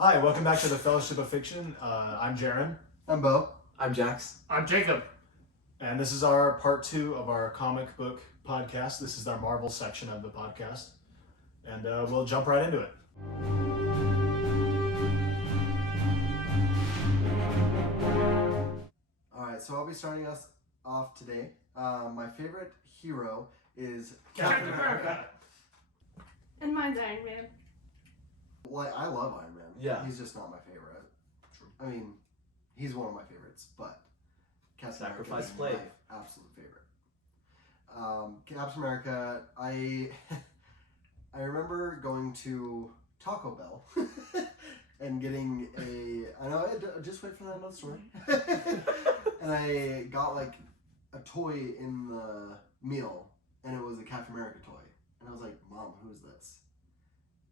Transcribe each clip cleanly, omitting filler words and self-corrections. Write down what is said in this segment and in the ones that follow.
Hi, welcome back to the Fellowship of Fiction. I'm Jaron. I'm Bo. I'm Jax. I'm Jacob. And this is our part 2 of our comic book podcast. This is our Marvel section of the podcast. And we'll jump right into it. Alright, so I'll be starting us off today. My favorite hero is Captain America. And mine's Iron Man. Like, I love Iron Man. Yeah. He's just not my favorite. True. I mean, he's one of my favorites, but Captain Sacrifice America is plate. my absolute favorite. Captain America, I I remember going to Taco Bell and getting just wait for that another story. And I got like a toy in the meal, and it was a Captain America toy. And I was like, Mom, who is this?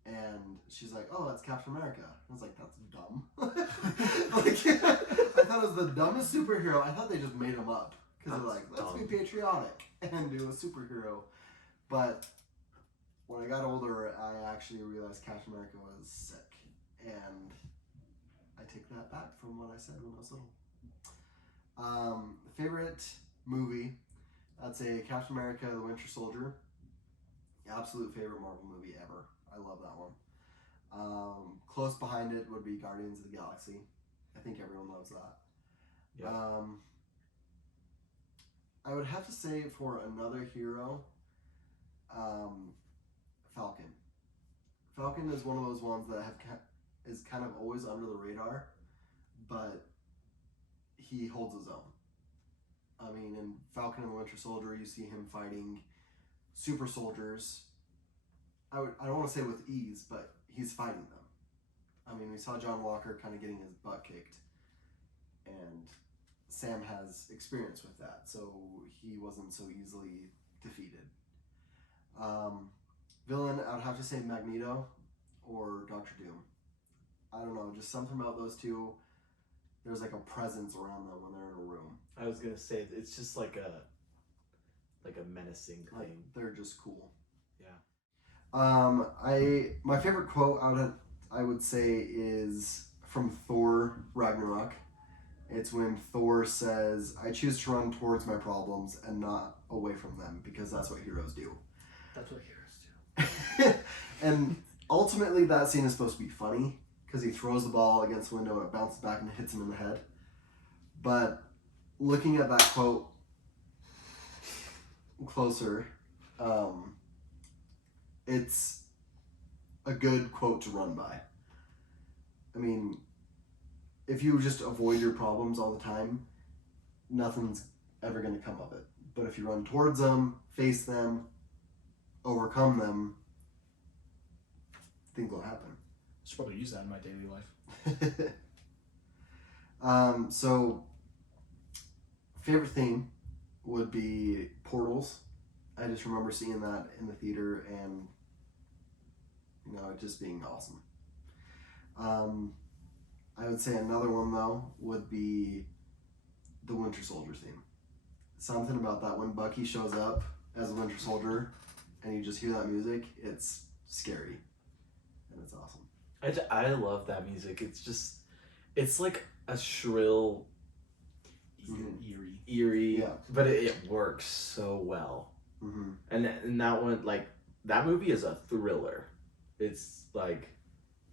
And she's like, oh, that's Captain America. I was like, that's dumb. I thought it was the dumbest superhero. I thought they just made him up. Because they're like, let's be patriotic and do a superhero. But when I got older, I actually realized Captain America was sick. And I take that back from what I said when I was little. Favorite movie, I'd say Captain America, The Winter Soldier. Absolute favorite Marvel movie ever. I love that one. Close behind it would be Guardians of the Galaxy. I think everyone loves that. Yeah. I would have to say for another hero, Falcon. Falcon is one of those ones that is kind of always under the radar, but he holds his own. I mean, in Falcon and the Winter Soldier, you see him fighting super soldiers. I don't want to say with ease, but he's fighting them. I mean, we saw John Walker kind of getting his butt kicked, and Sam has experience with that, so he wasn't so easily defeated. Villain, I would have to say Magneto or Doctor Doom. I don't know, just something about those two. There's like a presence around them when they're in a room. I was gonna say it's just like a menacing Like, thing. they're just cool. Yeah. My favorite quote I would say is from Thor Ragnarok. It's when Thor says, "I choose to run towards my problems and not away from them because that's what heroes do." That's what heroes do. And ultimately, that scene is supposed to be funny because he throws the ball against the window and it bounces back and hits him in the head. But looking at that quote closer, it's a good quote to run by. I mean, if you just avoid your problems all the time, nothing's ever going to come of it. But if you run towards them, face them, overcome them, things will happen. I should probably use that in my daily life. So, favorite theme would be Portals. I just remember seeing that in the theater and, it just being awesome. I would say another one, though, would be the Winter Soldier theme. Something about that when Bucky shows up as a Winter Soldier and you just hear that music, it's scary and it's awesome. I love that music. It's like a shrill, eerie, Yeah. but it works so well. Mm-hmm. And that one, like, that movie is a thriller. It's like,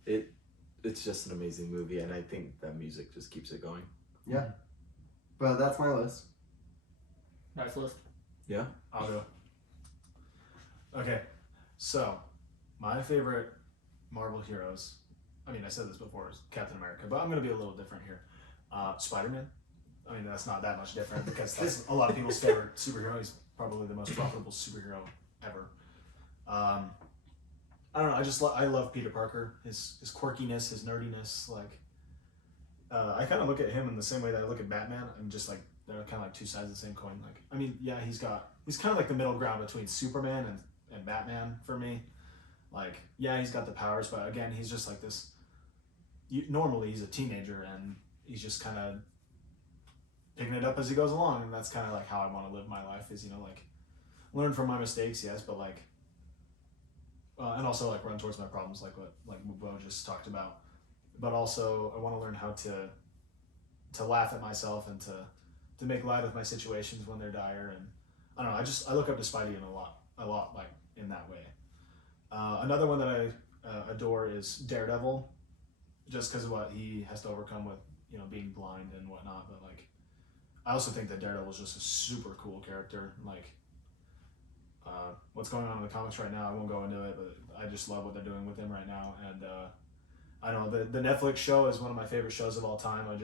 it's just an amazing movie, and I think that music just keeps it going. Yeah. But that's my list. Nice list. Yeah. I'll go. Okay, so my favorite Marvel heroes, I mean, I said this before, is Captain America, but I'm going to be a little different here. Spider-Man. I mean, that's not that much different because that's a lot of people's favorite superhero. He's probably the most profitable superhero ever. I don't know. I love Peter Parker. His quirkiness, his nerdiness. Like, I kind of look at him in the same way that I look at Batman. I'm just like they're kind of like two sides of the same coin. Like, I mean, yeah, he's kind of like the middle ground between Superman and Batman for me. Like, yeah, he's got the powers, but again, he's just like this. Normally, he's a teenager and he's just kind of picking it up as he goes along, and that's kind of like how I want to live my life. Is like learn from my mistakes, yes, but like. And also like run towards my problems, like what Bo just talked about. but also I want to learn how to laugh at myself and to make light of my situations when they're dire. And I don't know. I look up to Spidey in a lot like in that way. Another one that I adore is Daredevil, just because of what he has to overcome with being blind and whatnot. But like, I also think that Daredevil is just a super cool character. Like, what's going on in the comics right now, I won't go into it, but I just love what they're doing with him right now. And I don't know, the Netflix show is one of my favorite shows of all time. I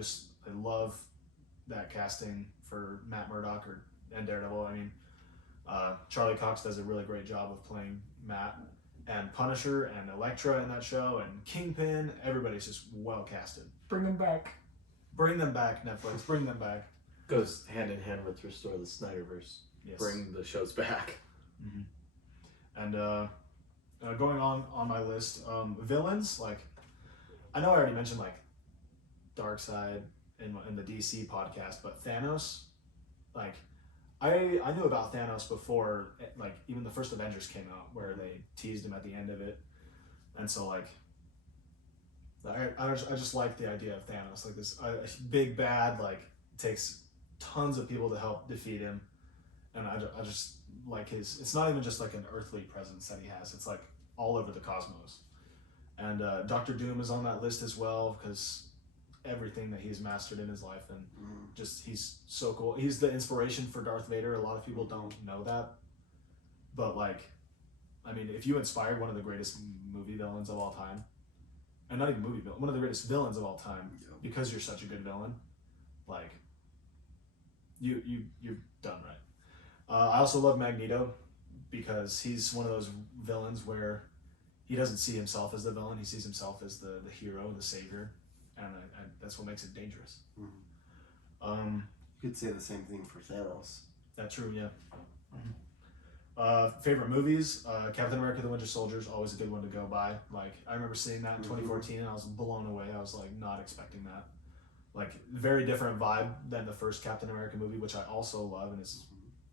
love that casting for Matt Murdock and Daredevil. I mean, Charlie Cox does a really great job of playing Matt, and Punisher and Elektra in that show, and Kingpin. Everybody's just well casted. Bring them back. Bring them back, Netflix. Bring them back. Goes hand in hand with Restore the Snyderverse. Yes. Bring the shows back. Mm-hmm. And going on my list, villains, like, I know I already mentioned like Darkseid in the DC podcast, but Thanos, like, I knew about Thanos before, like, even the first Avengers came out, where they teased him at the end of it. And so like, I just like the idea of Thanos, like this big bad, like, takes tons of people to help defeat him. And I just like it's not even just like an earthly presence that he has, it's like all over the cosmos. And Doctor Doom is on that list as well, because everything that he's mastered in his life, and just he's so cool. He's the inspiration for Darth Vader. A lot of people don't know that, but like, I mean, if you inspired one of the greatest movie villains of all time, and not even movie villain, one of the greatest villains of all time, because you're such a good villain, like, you've done right. I also love Magneto, because he's one of those villains where he doesn't see himself as the villain, he sees himself as the hero, the savior, and that's what makes it dangerous. You could say the same thing for Thanos. That's true, yeah. Favorite movies, Captain America: The Winter Soldier is always a good one to go by. Like, I remember seeing that in 2014 and I was blown away. I was like not expecting that. Like, very different vibe than the first Captain America movie, which I also love and is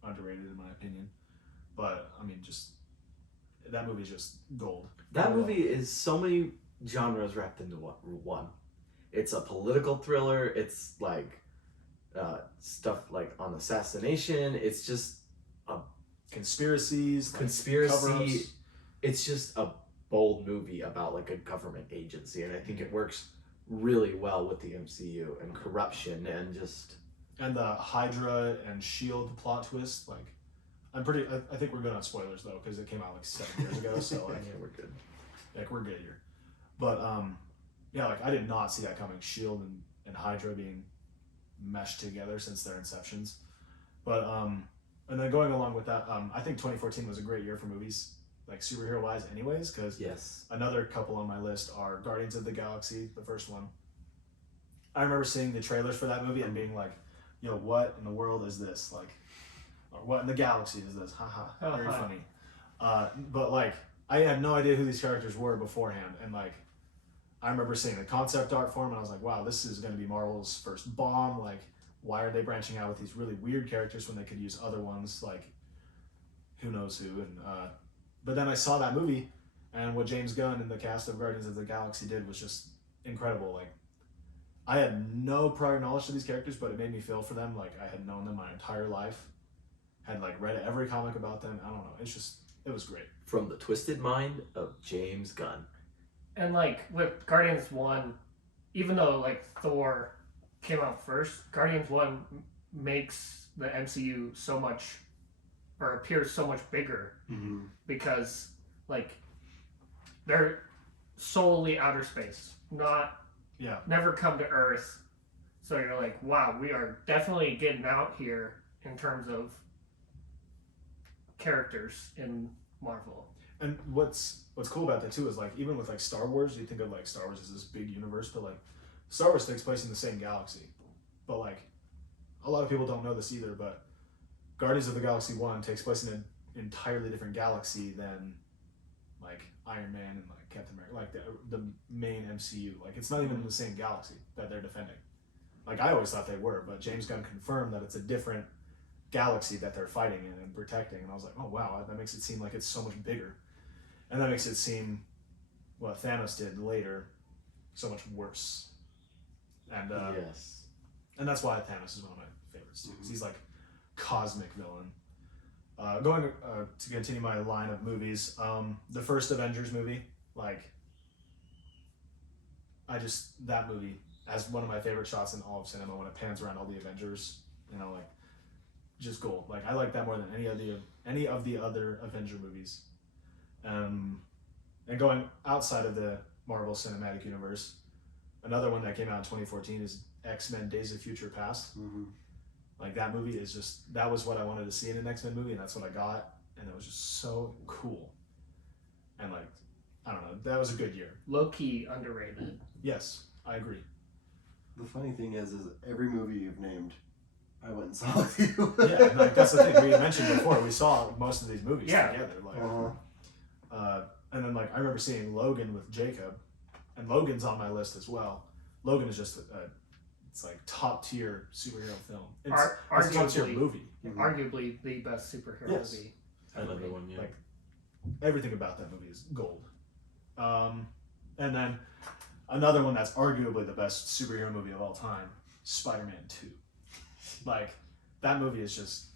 underrated in my opinion. But I mean, just that movie is just gold. That movie is so many genres wrapped into one. It's a political thriller. It's like stuff like on assassination. It's just a conspiracy. Cover-ups. It's just a bold movie about like a government agency, and I think it works really well with the MCU and corruption and just. And the Hydra and SHIELD plot twist, like, I think we're good on spoilers though, because it came out like 7 years ago, so like, yeah, we're good. Like, we're good here. But yeah, like, I did not see that coming. SHIELD and Hydra being meshed together since their inceptions. But and then going along with that, I think 2014 was a great year for movies, like superhero wise, anyways. Because Yes. another couple on my list are Guardians of the Galaxy, the first one. I remember seeing the trailers for that movie and being like, yo, what in the world is this? Like, or what in the galaxy is this? Haha, very funny. But like, I had no idea who these characters were beforehand, and like, I remember seeing the concept art for them, and I was like, wow, this is going to be Marvel's first bomb. Like, why are they branching out with these really weird characters when they could use other ones? Like, who knows who? And but then I saw that movie, and what James Gunn and the cast of Guardians of the Galaxy did was just incredible. Like, I had no prior knowledge of these characters, but it made me feel for them like I had known them my entire life. Had like read every comic about them. I don't know. It was great. From the twisted mind of James Gunn. And like with Guardians 1, even though like Thor came out first, Guardians 1 makes the MCU so much, or appears so much bigger, because like they're solely outer space, never come to Earth. So you're like, wow, we are definitely getting out here in terms of characters in Marvel. And what's cool about that too is like, even with like Star Wars, you think of like Star Wars as this big universe, but like Star Wars takes place in the same galaxy. But like, a lot of people don't know this either, but Guardians of the Galaxy 1 takes place in an entirely different galaxy than like Iron Man and like Captain America, like the main MCU. Like, it's not even in the same galaxy that they're defending. Like, I always thought they were, but James Gunn confirmed that it's a different galaxy that they're fighting in and protecting, and I was like, oh wow, that makes it seem like it's so much bigger. And that makes it seem what Thanos did later, so much worse. And yes. and that's why Thanos is one of my favorites too. 'Cause he's like cosmic villain. Going to continue my line of movies, the first Avengers movie, like, that movie has one of my favorite shots in all of cinema when it pans around all the Avengers, like, just gold. Like, I like that more than any of the other Avenger movies. And going outside of the Marvel Cinematic Universe, another one that came out in 2014 is X-Men: Days of Future Past. Mm-hmm. Like, that movie is just, that was what I wanted to see in an X-Men movie, and that's what I got, and it was just so cool. And, like, I don't know, that was a good year. Low-key underrated. Yes, I agree. The funny thing is every movie you've named, I went and saw with you. Yeah, like, that's the thing. We mentioned before, we saw most of these movies together. Like, and then, like, I remember seeing Logan with Jacob, and Logan's on my list as well. Logan is just it's like top tier superhero film. It's a top tier movie. Arguably the best superhero movie. Another one, yeah. Like, everything about that movie is gold. And then another one that's arguably the best superhero movie of all time, Spider-Man 2. Like, that movie is just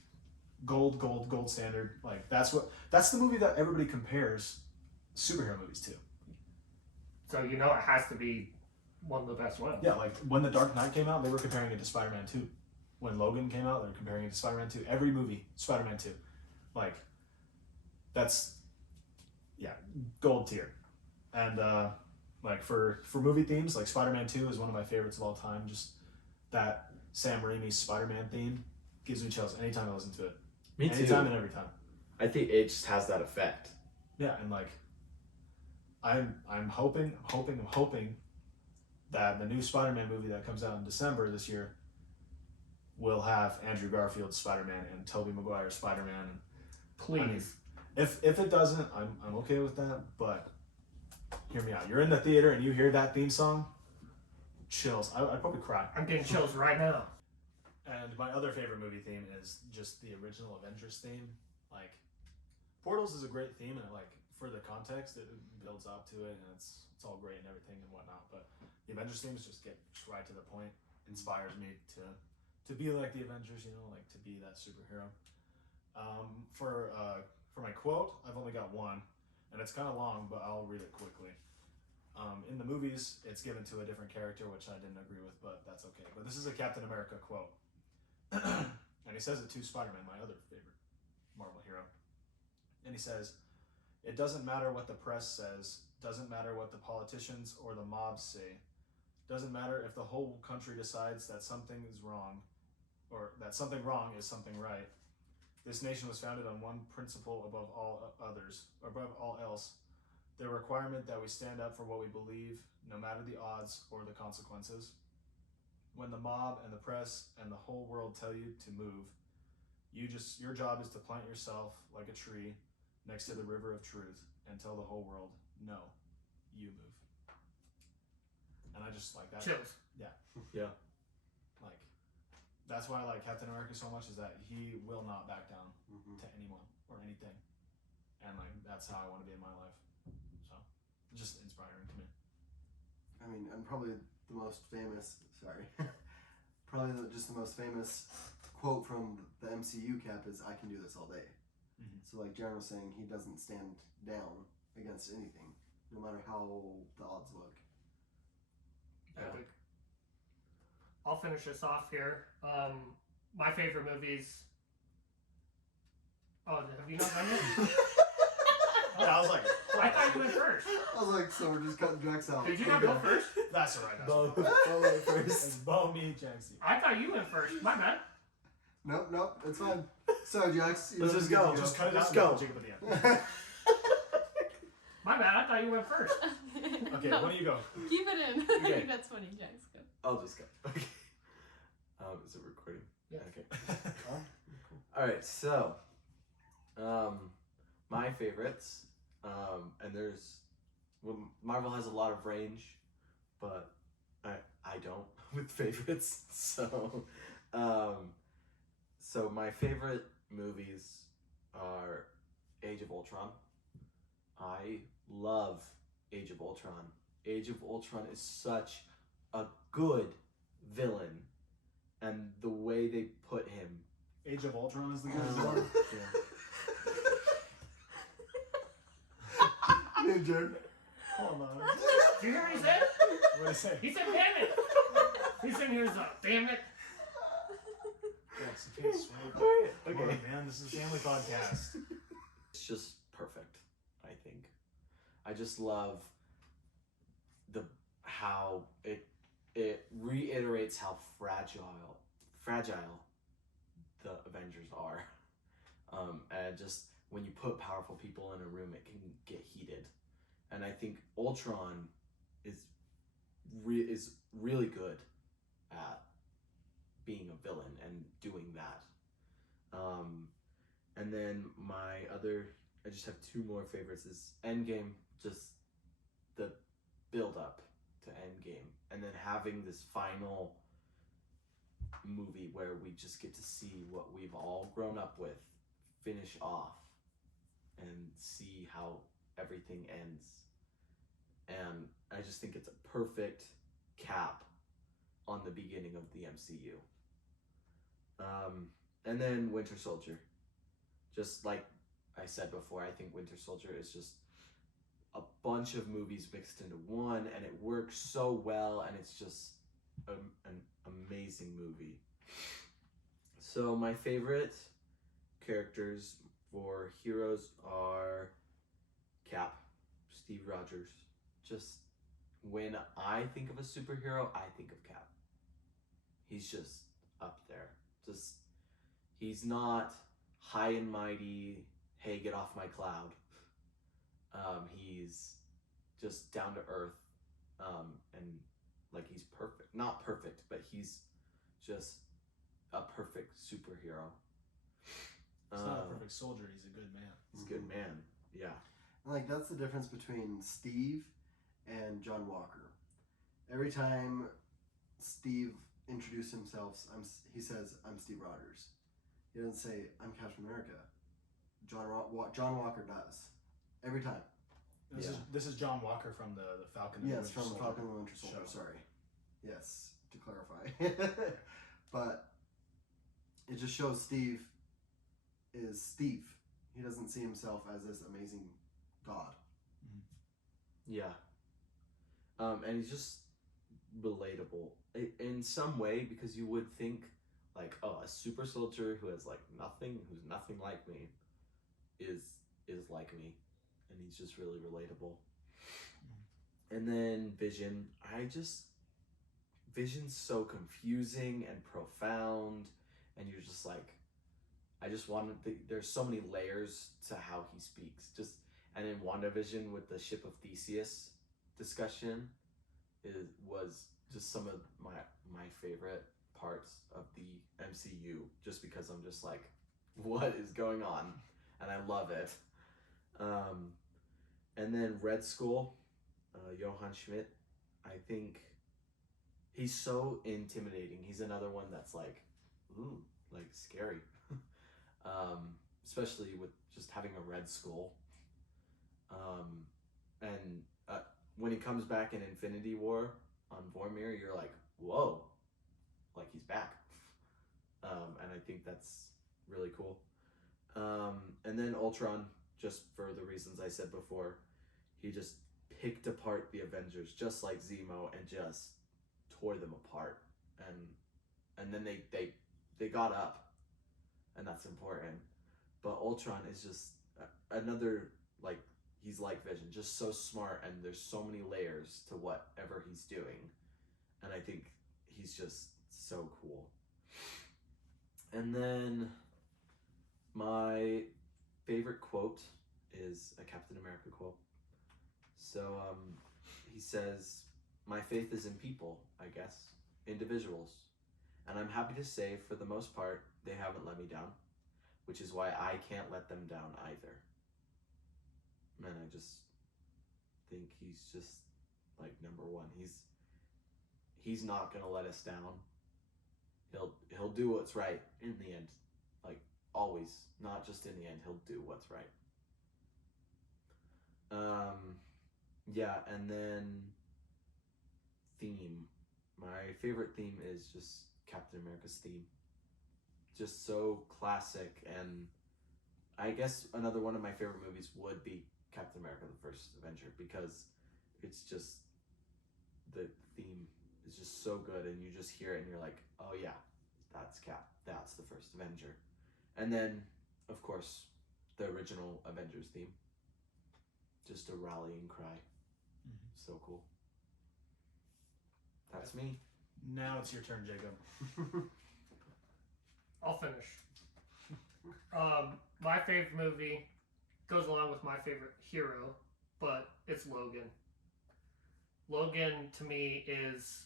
gold standard. Like, that's the movie that everybody compares superhero movies to. So it has to be one of the best ones. Yeah, like when The Dark Knight came out, they were comparing it to Spider-Man 2. When Logan came out, they were comparing it to Spider-Man 2. Every movie, Spider-Man 2. Like, that's, gold tier. And like for movie themes, like Spider-Man 2 is one of my favorites of all time. Just that Sam Raimi Spider-Man theme gives me chills anytime I listen to it. Me too. Anytime and every time. I think it just has that effect. Yeah, and like, I'm hoping that the new Spider-Man movie that comes out in December this year will have Andrew Garfield's Spider-Man and Tobey Maguire's Spider-Man. Please. I mean, if it doesn't, I'm okay with that, but hear me out. You're in the theater and you hear that theme song, chills. I'd probably cry. I'm getting chills right now. And my other favorite movie theme is just the original Avengers theme. Like, Portals is a great theme, and for the context, it builds up to it, and it's all great and everything and whatnot. But the Avengers themes just get right to the point. Inspires me to be like the Avengers, like to be that superhero. For my quote, I've only got one, and it's kind of long, but I'll read it quickly. In the movies, it's given to a different character, which I didn't agree with, but that's okay. But this is a Captain America quote. And he says it to Spider-Man, my other favorite Marvel hero. And he says, "It doesn't matter what the press says, doesn't matter what the politicians or the mobs say, doesn't matter if the whole country decides that something is wrong, or that something wrong is something right. This nation was founded on one principle above all others, above all else, the requirement that we stand up for what we believe, no matter the odds or the consequences. When the mob and the press and the whole world tell you to move, your job is to plant yourself like a tree next to the river of truth and tell the whole world, no, you move." And I just like that. Chills. Yeah. Like, that's why I like Captain America so much, is that he will not back down to anyone or anything. And like, that's how I want to be in my life. So, just inspiring to me. I mean, and probably the most famous, just the most famous quote from the MCU cap is, "I can do this all day." Mm-hmm. So like Jaron was saying, he doesn't stand down against anything, no matter how the odds look. Epic. I'll finish this off here. My favorite movies. Oh, have you not done it? Yeah, I was like, I thought you went first. I was like, so we're just cutting Drex out. Did you not go first? that's all right. Bo It's first. Bo, me, Jaxie. I thought you went first. My bad. Nope, it's fine. Sorry, Jax. Let's just go. Just cut it Let's out. go. And Jacob at the end. My bad. I thought you went first. Okay, No, when do you go? keep it in. I Okay. think that's funny, Jax. Go. I'll just go. Okay. Is it recording? Yeah. Okay. All right. So, my favorites, and Marvel has a lot of range, but I don't with favorites. So, so my favorite movies are Age of Ultron. I love Age of Ultron. Age of Ultron is such a good villain, and the way they put him. Age of Ultron is the good Yeah. one. Ninja. Hold on. Do you hear what he said? What did I say? He said, "Damn it!" He's in here, so damn it. Yes, you can't swear. Okay. Come on, man. This is a family podcast. It's just perfect, I think. I just love how it reiterates how fragile the Avengers are. And just when you put powerful people in a room, it can get heated. And I think Ultron is really good at being a villain and doing that. And then I just have two more favorites is Endgame, just the build up to Endgame, and then having this final movie where we just get to see what we've all grown up with finish off and see how everything ends. And I just think it's a perfect cap on the beginning of the MCU. And then Winter Soldier. Just like I said before, I think Winter Soldier is just a bunch of movies mixed into one, and it works so well, and it's just an amazing movie. So my favorite characters for heroes are Cap, Steve Rogers. Just when I think of a superhero, I think of Cap. He's just up there. Just he's not high and mighty, hey, get off my cloud. He's just down to earth, and like he's perfect. Not perfect, but he's just a perfect superhero. He's not a perfect soldier. He's a good man. He's a good man. Yeah. And like that's the difference between Steve and John Walker. Every time Steve introduces himself, he says, "I'm Steve Rogers." He doesn't say, "I'm Captain America." John Walker does every time. This is John Walker from the Falcon. And the Yes, Winter from Soldier Falcon and the Winter Soldier. show. Sorry. Yes, to clarify. But it just shows Steve is Steve. He doesn't see himself as this amazing god. Yeah. And he's just relatable in some way, because you would think like, oh, a super soldier who has like nothing, who's nothing like me, is like me, and he's just really relatable. And then Vision, Vision's so confusing and profound, and you're just like, I just wanted there's so many layers to how he speaks. And in WandaVision with the Ship of Theseus discussion was just some of my favorite parts of the MCU, just because I'm just like, what is going on? And I love it. And then Red Skull, Johann Schmidt, I think he's so intimidating. He's another one that's like, ooh, like scary. Especially with just having a red skull. And when he comes back in Infinity War on Vormir, you're like, whoa, like he's back. And I think that's really cool. And then Ultron, just for the reasons I said before, he just picked apart the Avengers just like Zemo and just tore them apart. And then they got up, and that's important. But Ultron is just another, like, he's like Vision, just so smart, and there's so many layers to whatever he's doing. And I think he's just so cool. And then my favorite quote is a Captain America quote. So he says, "My faith is in people, I guess, individuals. And I'm happy to say, for the most part, they haven't let me down, which is why I can't let them down either." And I just think he's just like number one. He's not gonna let us down. He'll do what's right in the end, like always. Not just in the end. He'll do what's right. Yeah, and then theme, my favorite theme is just Captain America's theme. Just so classic, and I guess another one of my favorite movies would be Captain America: The First Avenger, because it's just the theme is just so good, and you just hear it and you're like, oh yeah, that's Cap, that's the First Avenger. And then of course the original Avengers theme, just a rallying cry. So cool. That's me. Now it's your turn, Jacob. I'll finish. My favorite movie goes along with my favorite hero, but it's Logan. Logan, to me, is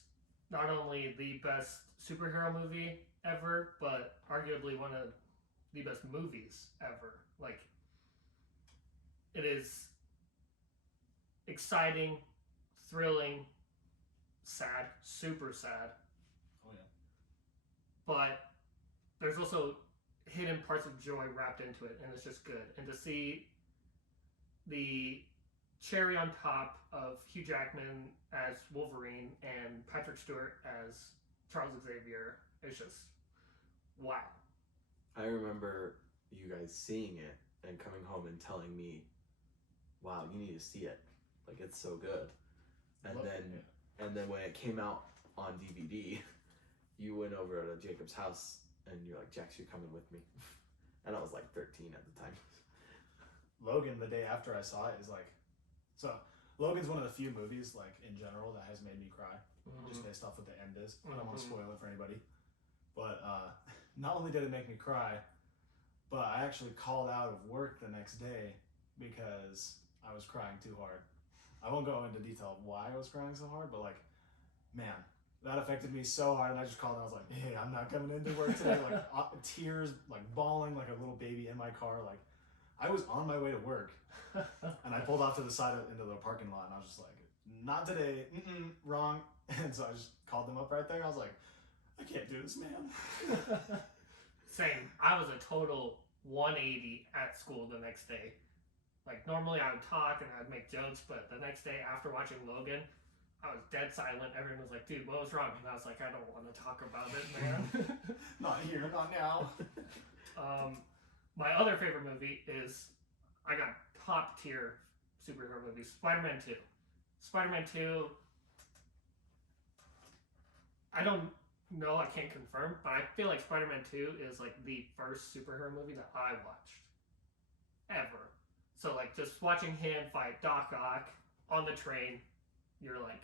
not only the best superhero movie ever, but arguably one of the best movies ever. Like, it is exciting, thrilling, sad, super sad. Oh yeah. But there's also hidden parts of joy wrapped into it, and it's just good. And to see the cherry on top of Hugh Jackman as Wolverine and Patrick Stewart as Charles Xavier is just wow. I remember you guys seeing it and coming home and telling me, wow, you need to see it. Like, it's so good. And then when it came out on DVD, you went over to Jacob's house and you're like, Jax, you're coming with me. And I was like 13 at the time. Logan, the day after I saw it, is like, so Logan's one of the few movies, like, in general, that has made me cry, just based off what the end is. I don't want to spoil it for anybody. But not only did it make me cry, but I actually called out of work the next day because I was crying too hard. I won't go into detail of why I was crying so hard, but like, man, that affected me so hard. And I just called and I was like, hey, I'm not coming into work today. Like, tears, like bawling like a little baby in my car. Like, I was on my way to work and I pulled off to the side into the parking lot and I was just like, not today, wrong. And so I just called them up right there. I was like, I can't do this, man. Same. I was a total 180 at school the next day. Like, normally I would talk and I'd make jokes, but the next day after watching Logan, I was dead silent. Everyone was like, dude, what was wrong? And I was like, I don't want to talk about it, man. Not here, not now. My other favorite movie is, I got top tier superhero movies, Spider-Man 2. Spider-Man 2, I don't know, I can't confirm, but I feel like Spider-Man 2 is like the first superhero movie that I watched. Ever. So like just watching him fight Doc Ock on the train, you're like,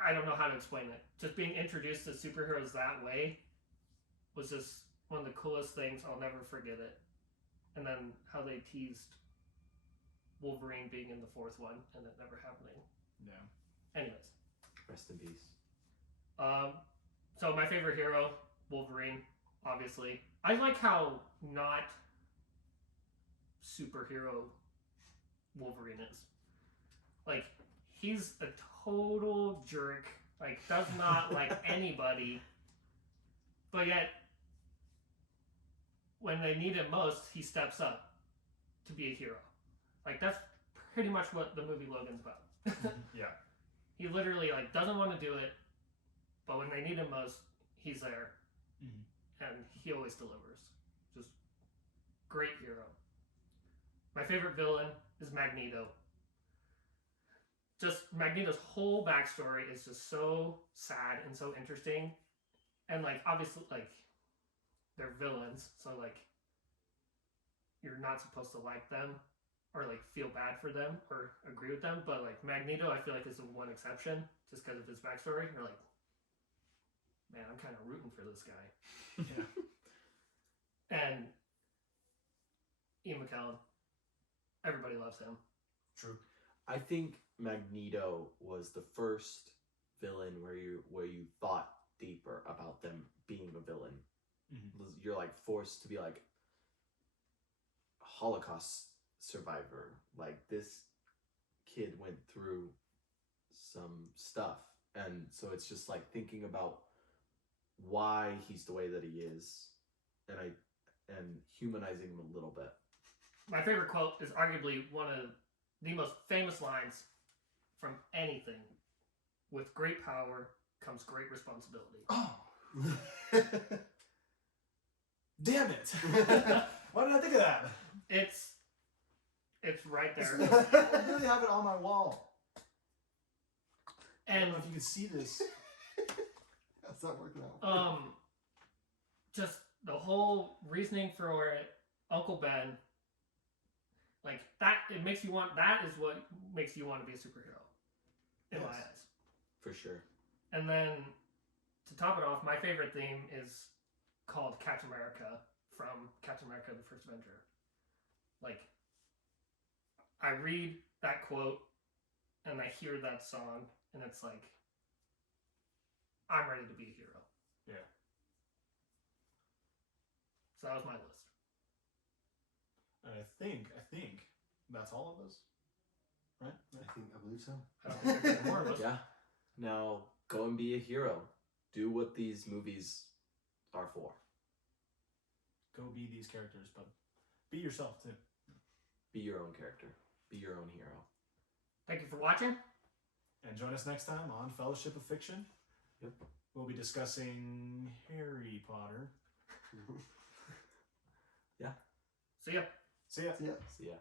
I don't know how to explain it. Just being introduced to superheroes that way was just one of the coolest things. I'll never forget it. And then how they teased Wolverine being in the fourth one and it never happening. Yeah. Rest Anyways. in peace. So my favorite hero, Wolverine, obviously. I like how not superhero Wolverine is. Like, he's a total jerk. Like, does not like anybody. But yet, when they need him most, he steps up to be a hero. Like, that's pretty much what the movie Logan's about. Yeah. He literally, like, doesn't want to do it, but when they need him most, he's there. And he always delivers. Just great hero. My favorite villain is Magneto. Just Magneto's whole backstory is just so sad and so interesting. And like, obviously, like, they're villains, so like, you're not supposed to like them or like feel bad for them or agree with them. But like Magneto, I feel like is the one exception just because of his backstory. You're like, man, I'm kind of rooting for this guy. Yeah. And Ian McKellen, everybody loves him. True. I think Magneto was the first villain where you thought deeper about them being a villain. You're like forced to be like Holocaust survivor. Like, this kid went through some stuff, and so it's just like thinking about why he's the way that he is, and humanizing him a little bit. My favorite quote is arguably one of the most famous lines from anything. With great power comes great responsibility. Oh, damn it! Why did I think of that? It's right I there. really have it on my wall. I don't And know if you can see this. That's not working out. just the whole reasoning for Uncle Ben, like that, it makes you want. That is what makes you want to be a superhero, in my Yes. eyes. For sure. And then to top it off, my favorite theme is called Captain America from Captain America: The First Avenger. Like, I read that quote and I hear that song, and it's like, I'm ready to be a hero. Yeah. So that was my list. And I think that's all of us. Right? I believe so. I don't think there's more of us. Yeah. Now go and be a hero. Do what these movies are for. Go be these characters, but be yourself too. Be your own character. Be your own hero. Thank you for watching. And join us next time on Fellowship of Fiction. Yep. We'll be discussing Harry Potter. See ya. See ya. Yeah. See ya.